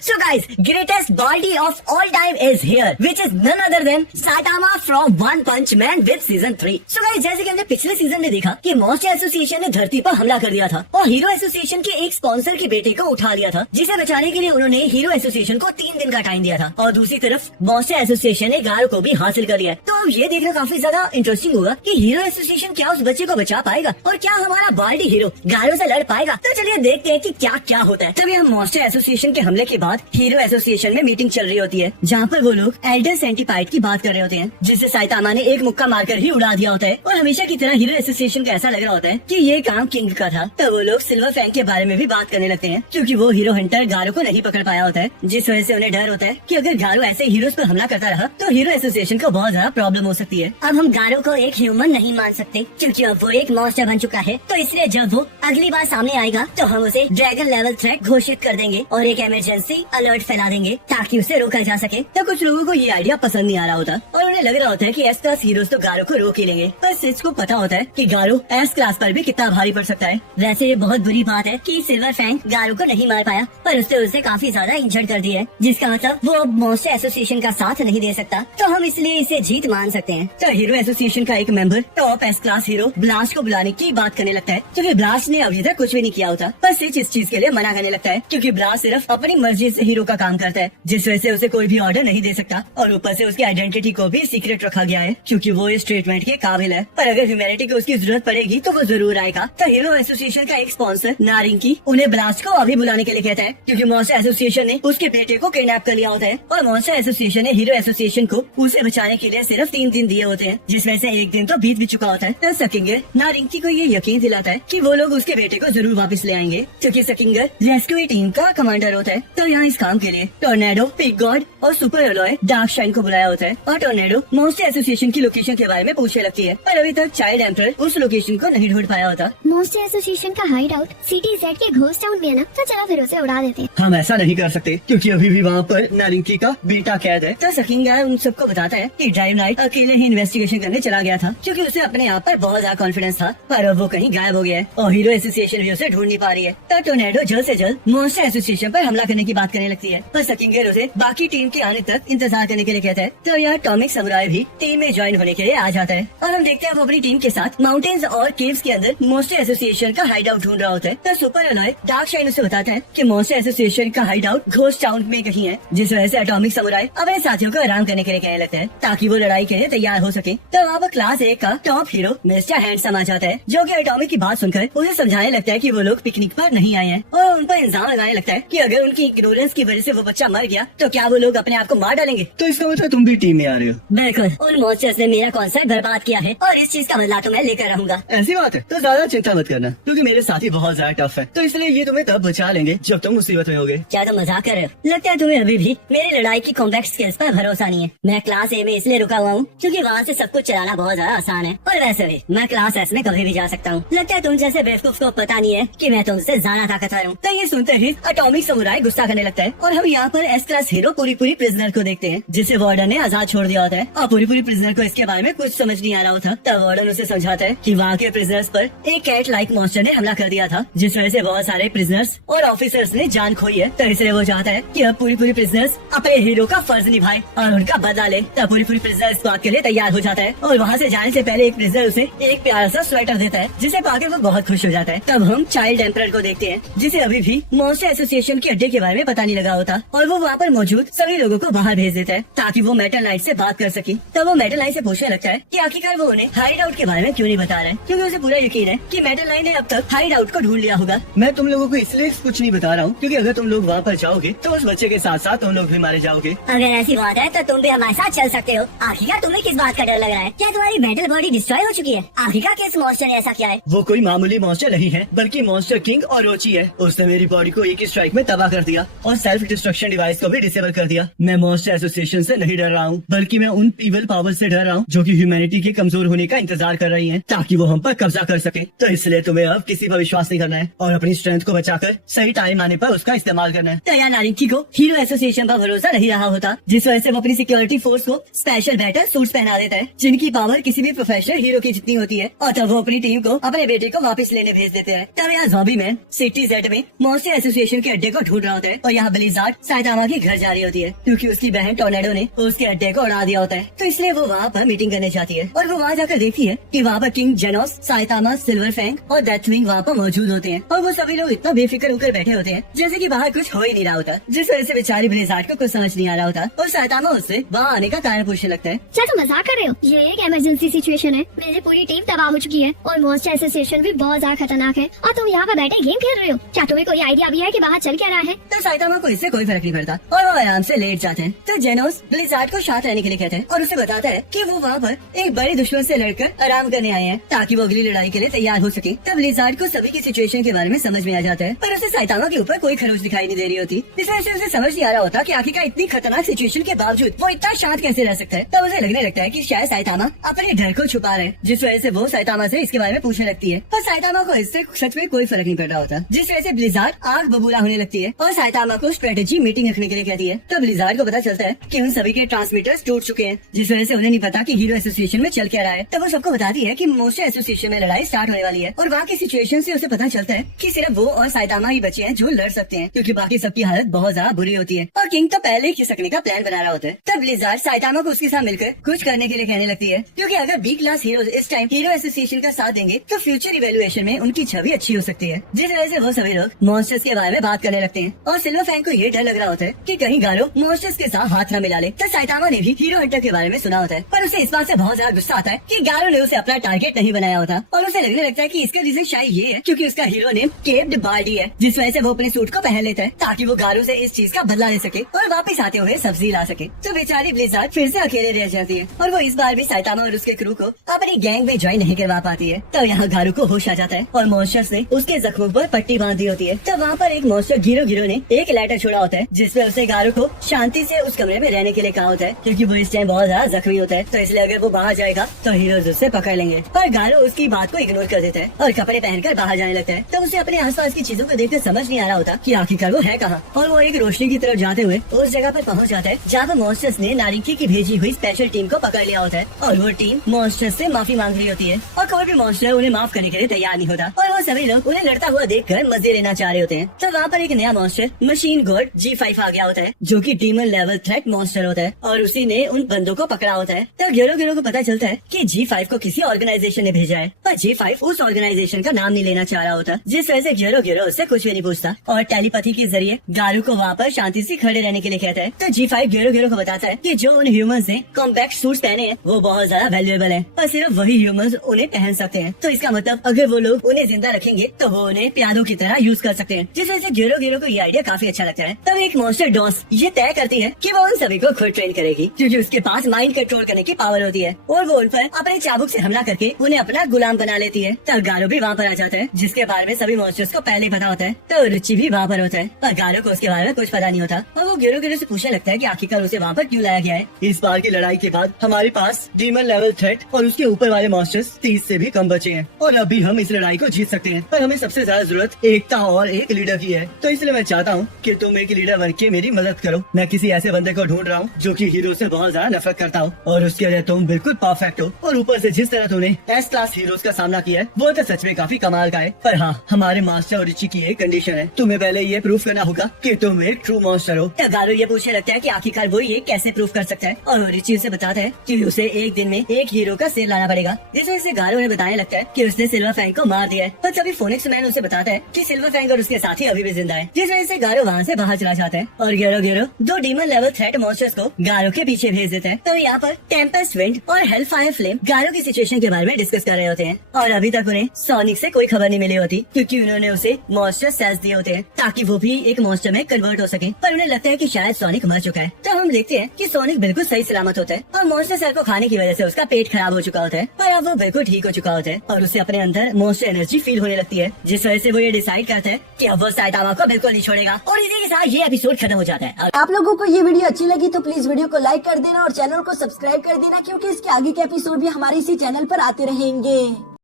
So guys, greatest baldi of all time is here, which is none other than Saitama from One Punch Man with season 3. So guys, जैसे कि हमने पिछले season में देखा कि monster association ने धरती पर हमला कर दिया था और हीरो एसोसिएशन के एक स्पॉन्सर के बेटे को उठा लिया था, जिसे बचाने के लिए उन्होंने हीरो एसोसिएशन को 3 दिन का टाइम दिया था और दूसरी तरफ मॉन्स्टर एसोसिएशन ने गारो को भी हासिल कर लिया। तो अब ये देखना काफी ज्यादा इंटरेस्टिंग होगा कि हीरो एसोसिएशन क्या उस बच्चे को बचा पाएगा और क्या हमारा बाल्डी हीरो गारो से लड़ पाएगा। तो चलिए देखते हैं कि क्या क्या होता है। तभी हम मॉन्स्टर एसोसिएशन के हमले के बाद हीरो एसोसिएशन में मीटिंग चल रही होती है, जहाँ पर वो लोग एल्डर सेंटीपाइड की बात कर रहे होते हैं, जिसे साइतामा ने एक मुक्का मारकर ही उड़ा दिया होता है। और हमेशा की तरह हीरो एसोसिएशन को ऐसा लग रहा होता है कि ये काम किंग का था। तो वो लोग सिल्वर फैंग के बारे में भी बात करने लगते हैं, क्योंकि वो हीरो हंटर गारो को नहीं पकड़ पाया होता है, जिस वजह से उन्हें डर होता है कि अगर गारो ऐसे हीरोज पर हमला करता रहा तो हीरो एसोसिएशन को बहुत ज्यादा प्रॉब्लम हो सकती है। अब हम गारो को एक ह्यूमन नहीं मान सकते, क्योंकि अब वो एक मॉन्स्टर बन चुका है। तो इसलिए जब वो अगली बार सामने आएगा तो हम उसे ड्रैगन लेवल थ्रेट घोषित कर देंगे और एक इमरजेंसी अलर्ट फैला देंगे ताकि उसे रोका जा सके। तो कुछ लोगों को ये आइडिया पसंद नहीं आ रहा होता और उन्हें लग रहा होता है कि एस क्लास हीरोज तो गारो को रोक ही लेंगे, पर सिच को पता होता है कि गारो एस क्लास पर भी कितना भारी पड़ सकता है। वैसे ये बहुत बुरी बात है कि सिल्वर फैंग गारो को नहीं मार पाया, पर उसने उसे काफी ज्यादा इंजर्ड कर दिया है, जिसका मतलब वो अब मॉन्स्टर एसोसिएशन का साथ नहीं दे सकता। तो हम इसलिए इसे जीत मान सकते हैं। तो हीरो एसोसिएशन का एक member top S class hero blast को बुलाने की बात करने लगता है, क्योंकि ब्लास्ट ने अभी तक कुछ भी नहीं किया होता, पर सिच इस चीज के लिए मना करने लगता है, क्योंकि ब्लास्ट सिर्फ अपनी मर्जी से हीरो का काम करता है, जिस वजह से उसे कोई भी ऑर्डर नहीं दे सकता। और ऊपर से उसकी आइडेंटिटी को भी सीक्रेट रखा गया है, क्योंकि वो इस ट्रीटमेंट के काबिल है। पर अगर ह्यूमैनिटी को उसकी जरूरत पड़ेगी तो वो जरूर आएगा। तो हीरो एसोसिएशन का एक स्पॉन्सर नारिंकी उन्हें ब्लास्ट को अभी बुलाने के लिए कहता है, क्योंकि मॉन्स्टर एसोसिएशन ने उसके बेटे को किडनैप कर लिया होता है और मॉन्स्टर एसोसिएशन ने हीरो एसोसिएशन को उसे बचाने के लिए सिर्फ 3 दिन दिए होते हैं, जिसमें से एक दिन तो बीत भी चुका होता है। तो सकिंगर नारिंकी को ये यकीन दिलाता है कि वो लोग उसके बेटे को जरूर वापस ले आएंगे, क्योंकि सकिंगर रेस्क्यू टीम का कमांडर होता है। तो यहाँ इस काम के लिए टोर्नेडो, पिग गॉड और सुपर एलॉय डार्क शाइन को बुलाया होता है। और टोर्नेडो मॉन्स्टर एसोसिएशन की लोकेशन के बारे में पूछने लगती है, पर अभी तक चाइल्ड एम्परर उस लोकेशन को नहीं ढूंढ पाया होता। मॉन्स्टर एसोसिएशन का हाइड आउट सिटी जेड के घोस्ट टाउन में है ना, तो चलो फिर उसे उड़ा देते हैं। हम ऐसा नहीं कर सकते, क्योंकि अभी भी वहाँ पर नारिंकी का बेटा कैद है। तो सकिंगर उन सबको बताता है कि ड्राइव नाइट अकेले ही इन्वेस्टिगेशन करने चला गया था, क्योंकि उसे अपने आप पर बहुत ज्यादा कॉन्फिडेंस था, पर अब वो कहीं गायब हो गया है और हीरो एसोसिएशन भी उसे ढूंढ नहीं पा रही है। तो टोर्नेडो जल्द से जल्द मॉन्स्टर एसोसिएशन पर हमला करने की बात करने लगती है, पर सकिंगर उसे बाकी टीम के आने तक इंतजार करने के लिए कहता है। तो यहाँ टॉमिक समुराय भी टीम में ज्वाइन होने के लिए आ जाता है और हम देखते हैं वो अपनी टीम के साथ माउंटेन्स और केव्स के अंदर मॉन्स्टर एसोसिएशन का हाइड आउट ढूंढ रहा होता है। तो सुपर एलॉय डार्क शाइन उसे बताता है कि मॉन्स्टर एसोसिएशन का हाइड आउट घोस्ट टाउन में कहीं है, जिस वजह से एटॉमिक समुराय अपने साथियों को आराम करने के लिए कहने लगता है ताकि वो लड़ाई के लिए तैयार हो सके। तो वहाँ पर क्लास 1 का टॉप हीरो मिस्टर हैंडसम आ जाता है, जो कि एटॉमिक की बात सुनकर उसे समझाने लगता है कि वो लोग पिकनिक पर नहीं आए हैं और उन पर इल्जाम लगाने लगता है कि अगर उनकी इग्नोरेंस की वजह से वो बच्चा मर गया तो क्या वो लोग अपने आप को मार डालेंगे। तो इसका मतलब तुम भी टीम में आ रहे हो? बिल्कुल, उन मॉन्स्टर्स ने मेरा कॉन्सर्ट बर्बाद किया है और इस चीज का बदला तो मैं लेकर रहूंगा। ऐसी बात है तो ज्यादा चिंता मत करना, क्योंकि मेरे साथी बहुत ज्यादा टफ है, तो इसलिए ये तुम्हें तब बचा लेंगे जब तुम मुसीबत में होगे। क्या तुम मजाक कर रहे हो? लगता है तुम्हें अभी भी मेरी लड़ाई की कॉम्बैट स्किल्स पर भरोसा नहीं है। मैं क्लास ए में इसलिए रुका हुआ हूँ क्योंकि वहाँ से सब कुछ चलाना बहुत ज्यादा आसान है, और वैसे भी मैं क्लास एस में कभी भी जा सकता हूँ। लगता है तुम जैसे बेवकूफ को पता नहीं है कि मैं तुमसे ज्यादा ताकतवर हूँ। तो ये सुनते ही एटॉमिक समुराय गुस्सा करने लगता है और हम यहाँ पर एस क्लास हीरो पूरी प्रिजनर को देखते हैं, जिसे वार्डन ने आजाद छोड़ दिया होता है और पूरी प्रिजनर को इसके बारे में कुछ समझ नहीं आ रहा होता। तब वार्डन उसे समझाता है कि वहाँ के प्रिजनर्स पर एक कैट लाइक मॉन्स्टर ने हमला कर दिया था, जिस वजह से बहुत सारे प्रिजनर्स और ऑफिसर्स ने जान खोई है। तो इसलिए वो चाहता है कि अब पूरी प्रिजनर्स अपने हीरो का फर्ज निभाए और उनका बदला ले। तब पूरी प्रिजनर इस बात के लिए तैयार हो जाता है और वहाँ से जाने से पहले एक प्रिजनर उसे एक प्यारा सा स्वेटर देता है, जिसे पाकर वो बहुत खुश हो जाता है। तब हम चाइल्ड एम्परर को देखते हैं, जिसे अभी भी मॉन्स्टर एसोसिएशन के अड्डे के बारे में पता नहीं लगा होता और वो वहाँ पर मौजूद सभी लोगों को बाहर भेज देता है ताकि वो मेटल नाइट से बात कर सके। तब वो मेटल नाइट से पूछने लगता है कि आखिरकार वो उन्हें हाइड आउट के बारे में क्यों नहीं बता रहे, क्योंकि उसे पूरा यकीन है कि मेटल नाइट ने अब तक हाइड आउट को ढूंढ लिया होगा। मैं तुम लोगों को इसलिए कुछ नहीं बता रहा हूँ क्योंकि अगर तुम लोग वहाँ पर जाओगे तो उस बच्चे के साथ साथ तुम लोग भी मारे जाओगे। अगर ऐसी बात है तो तुम भी हमारे साथ चल सकते हो। आखिरकार तुम्हें किस बात का डर लग रहा है? क्या तुम्हारी मेंटल बॉडी डिस्ट्रॉय हो चुकी है? आखिरकार किस मॉन्स्टर ने ऐसा किया है? वो कोई मामूली मॉन्स्टर नहीं है, बल्कि मॉन्स्टर किंग और रोची है। उसने मेरी बॉडी को एक ही स्ट्राइक में तबाह कर दिया और सेल्फ डिस्ट्रक्शन डिवाइस को भी डिसेबल कर दिया। मैं मॉन्स्टर एसोसिएशन से नहीं डर रहा हूँ, बल्कि मैं उन इविल पावर से डर रहा हूँ जो कि ह्यूमैनिटी के कमजोर होने का इंतजार कर रही हैं, ताकि वो हम पर कब्जा कर सके। तो इसलिए तुम्हें अब किसी पर विश्वास नहीं करना है और अपनी स्ट्रेंथ को बचाकर सही टाइम आने पर उसका इस्तेमाल करना है। तो यार नारिंकी को हीरो एसोसिएशन पर भरोसा नहीं रहा होता, जिस वजह से वो अपनी सिक्योरिटी फोर्स को स्पेशल बैटल सूट्स पहना देता है, जिनकी पावर किसी भी प्रोफेशनल हीरो की जितनी होती है, और तब वो अपनी टीम को अपने बेटे को वापस लेने भेज देते हैं। तब यहाँ ज़ॉम्बी मैन सिटी जेड में मॉन्स्टर एसोसिएशन के अड्डे को ढूंढ रहा होता है और यहाँ ब्लिज़ार्ड साइतामा के घर जा रही होती है क्योंकि उसकी बहन टोर्नेडो ने उसके अड्डे को उड़ा दिया होता है। तो इसलिए वो वहाँ पर मीटिंग करने जाती है और वो वहाँ जाकर देखती है कि वहाँ पर King Genos, Saitama, Silver Fang और डेथविंग वहाँ पर मौजूद होते हैं और वो सभी लोग इतना बेफिक्र होकर बैठे होते हैं जैसे कि बाहर कुछ हो ही नहीं रहा होता, जिस वजह से बेचारी ब्लिज़ार्ड को कुछ समझ नहीं आ रहा होता और साइतामा उससे वहाँ आने का कारण पूछने लगता है। क्या तुम मजाक कर रहे हो? ये एक इमरजेंसी सिचुएशन है, मेरी पूरी टीम तबाह हो चुकी है और मॉन्स्टर एसोसिएशन भी बहुत ज्यादा खतरनाक है और तुम यहाँ पर बैठे गेम खेल रहे हो। क्या तुम्हें कोई आइडिया भी है कि बाहर चल क्या रहा है? तो साइतामा को इससे कोई फर्क नहीं पड़ता और वो आराम से लेट जाते हैं। तो जेनोस ब्लिज़ार्ड को शांत रहने के लिए कहते हैं और उसे बताता है कि वो वहाँ पर एक बड़े दुश्मन से लड़कर आराम करने आए हैं ताकि वो अगली लड़ाई के लिए तैयार हो सके। तब ब्लिज़ार्ड को सभी की सिचुएशन के बारे में समझ में आ जाता है पर उसे साइतामा के ऊपर कोई खरोच दिखाई नहीं दे रही होती। इस वजह से उसे समझ नहीं आ रहा होता कि आखिरकार इतनी खतरनाक सिचुएशन के बावजूद वो इतना शांत कैसे रह सकता है। तब उसे लगने लगता है कि शायद साइतामा अपने डर को छुपा रहे, जिस वजह से वो साइतामा से इसके बारे में पूछने लगती है। पर साइतामा को इससे सच में कोई फर्क नहीं पड़ रहा होता, जिस वजह से ब्लिज़ार्ड आग बबूला होने लगती है और साइतामा को स्ट्रेटेजी मीटिंग रखने के लिए कहती है। तो ब्लिज़ार्ड को पता चलता है कि उन सभी के ट्रांसमीटर्स टूट चुके हैं, जिस वजह से उन्हें नहीं पता कि हीरो एसोसिएशन में चल क्या रहा है। तब वो सबको बताती है कि मॉन्स्टर एसोसिएशन में लड़ाई स्टार्ट होने वाली है और वहाँ की सिचुएशन से उसे पता चलता है कि सिर्फ वो और साइतामा ही बचे हैं जो लड़ सकते हैं क्योंकि बाकी सबकी हालत बहुत ज्यादा बुरी होती है और किंग तो पहले ही खिसकने का प्लान बना रहा होता है। तब ब्लिज़ार्ड साइतामा को उसके साथ मिलकर कुछ करने के लिए कहने लगती है क्योंकि अगर बी क्लास हीरो इस टाइम हीरो एसोसिएशन का साथ देंगे तो फ्यूचर इवेल्युएशन में उनकी छवि अच्छी हो सकती है, जिस वजह से वो सभी लोग मॉन्स्टर्स के बारे में बात करने लगते हैं और सिल्वर फैंग को ये डर लग रहा होता है कि कहीं गारो मॉन्स्टर्स के साथ हाथ न मिला ले। तो साइतामा ने भी हीरो हंटर के बारे में सुना होता है पर उसे इस बात से बहुत ज्यादा गुस्सा आता है कि गारो ने उसे अपना टारगेट नहीं बनाया होता और उसे लगने लगता है कि इसका रीजन शायद ये है क्योंकि उसका हीरो नेम केप्ड बार्डी है, जिस वजह से वो अपने सूट को पहन लेता है ताकि वो गारो से इस चीज का बदला ले सके और वापस आते हुए सब्जी ला सके। तो बेचारी ब्लिज़ार्ड फिर से अकेले रह जाती है और वो इस बार भी साइतामा और उसके क्रू को अपनी गैंग में ज्वाइन नहीं करवा पाती है। तो यहाँ गारो को होश आ जाता है और मॉन्स्टर्स ने उसके जख्मों पर पट्टी बांधी होती है। तब वहाँ पर एक मॉन्स्टर गिरो ने एक लेटर छोड़ा होता है जिसमें उसे गारो को शांति से उस कमरे में रहने के लिए कहा होता है क्योंकि वो इस टाइम बहुत ज्यादा जख्मी होता है, तो इसलिए अगर वो बाहर जाएगा तो हीरोज उससे पकड़ लेंगे। पर गारो उसकी बात को इग्नोर कर देता है और कपड़े पहनकर बाहर जाने लगता है। तब उसे अपने आसपास की चीजों को देखकर समझ नहीं आ रहा होता कि आखिरकार वो है कहाँ और वो एक रोशनी की तरफ जाते हुए उस जगह पर पहुँच जाता है जहाँ पर मॉन्स्टर्स ने नारिंकी की भेजी हुई स्पेशल टीम को पकड़ लिया होता है और वो टीम मॉन्स्टर्स से माफी मांग रही होती है और कोई भी मॉन्स्टर उन्हें माफ करने के लिए तैयार नहीं होता और वो सभी लोग उन्हें लड़ता हुआ देखकर मजे लेना चाह रहे होते हैं। तो वहाँ पर एक नया मॉन्स्टर मशीन गॉड G5 आ गया होता है जो कि डीमन लेवल थ्रेट मॉन्स्टर होता है और उसी ने उन बंदों को पकड़ा होता है। तो गिरो को पता चलता है कि G5 को किसी ऑर्गेनाइजेशन ने भेजा है पर G5 उस ऑर्गेनाइजेशन का नाम नहीं लेना चाह रहा होता, जिस वजह से गिरो उससे कुछ भी नहीं पूछता और टेलीपैथी के जरिए गारू को वहाँ पर शांति से खड़े रहने के लिए कहता है। तो G5 गिरो को बताता है कि जो उन ह्यूमंस ने कॉम्पैक्ट सूट्स पहने हैं वो बहुत ज्यादा वैल्यूएबल है और सिर्फ वही ह्यूमंस उन्हें पहन सकते हैं। तो इसका मतलब अगर वो लोग उन्हें जिंदा रखेंगे तो वो उन्हें प्यादों की तरह यूज कर सकते हैं, जिस वजह से गिरो को ये आइडिया काफी अच्छा लगता है। तब एक मॉन्स्टर डॉस ये तय करती है कि वो उन सभी को खुद ट्रेन करेगी क्योंकि उसके पास माइंड कंट्रोल करने की पावर होती है और वो उन पर अपने चाबुक से हमला करके उन्हें अपना गुलाम बना लेती है। तब गारो भी वहाँ पर आ जाता है जिसके बारे में सभी मॉन्स्टर्स को पहले पता होता है। तो रुचि भी वहाँ पर होता है पर गारो को उसके बारे में कुछ पता नहीं होता और वो गिरो से पूछने लगता है कि आखिरकार उसे वहाँ पर क्यों लाया गया है। इस बार की लड़ाई के बाद हमारे पास डीमन लेवल थ्रेट और उसके ऊपर वाले मॉन्स्टर्स 30 से भी कम बचे हैं और अभी हम इस लड़ाई को जीत सकते हैं, पर हमें सबसे ज्यादा जरूरत एकता और एक लीडर की है। तो इसलिए मैं चाहता हूँ कि तुम एक लीडर बन के मेरी मदद करो। मैं किसी ऐसे बंदे को ढूंढ रहा हूँ जो कि हीरो से बहुत ज्यादा नफरत करता हूँ और उसके लिए तुम बिल्कुल परफेक्ट हो और ऊपर से जिस तरह तुमने एस क्लास हीरोज का सामना किया है वो तो सच में काफी कमाल का है। पर हाँ, हमारे मास्टर और रिची की एक कंडीशन है, तुम्हें पहले ये प्रूफ करना होगा कि तुम एक ट्रू मॉन्स्टर हो। तब गारो ये पूछने लगता है कि आखिरकार वो ये कैसे प्रूफ कर सकता है और रिची उसे बताता है कि उसे एक दिन में एक हीरो का सेल लाना पड़ेगा, जिस वजह से गारो ने बताने लगता है कि उसने सिल्वर फैंग को मार दिया है। पर तभी फोनिक्स मैन उसे बताता है कि सिल्वर फैंग और उसके साथी अभी भी जिंदा है, जिस वजह से गारो वहाँ से बाहर चला जाता है और गिरो दो डीमन लेवल थ्रेट मॉन्स्टर्स को गारो के पीछे भेज देते हैं। तो यहाँ पर टेम्पेस्ट विंड और हेलफायर फ्लेम गारो की सिचुएशन के बारे में डिस्कस कर रहे होते हैं और अभी तक उन्हें सोनिक से कोई खबर नहीं मिली होती क्योंकि उन्होंने उसे मॉन्स्टर सेल्स दिए होते हैं ताकि वो भी एक मॉन्स्टर में कन्वर्ट हो सके। पर उन्हें लगता है कि शायद सोनिक मर चुका है। तो हम देखते हैं कि सोनिक बिल्कुल सही सलामत होता है और मॉन्स्टर सेल को खाने की वजह से उसका पेट खराब हो चुका होता है, पर अब वो बिल्कुल ठीक हो चुका होता है और उसे अपने अंदर मॉन्स्टर एनर्जी फील होने लगती है, जिस वजह से वो ये डिसाइड करता है कि अब वो साइतामा को बिल्कुल नहीं छोड़ेगा और इसी के साथ ये एपिसोड खत्म हो जाता है। आप लोगों को ये वीडियो अच्छी लगी तो प्लीज वीडियो को लाइक कर देना और चैनल को सब्सक्राइब कर देना क्योंकि इसके आगे के एपिसोड भी हमारे इसी चैनल पर आते रहेंगे।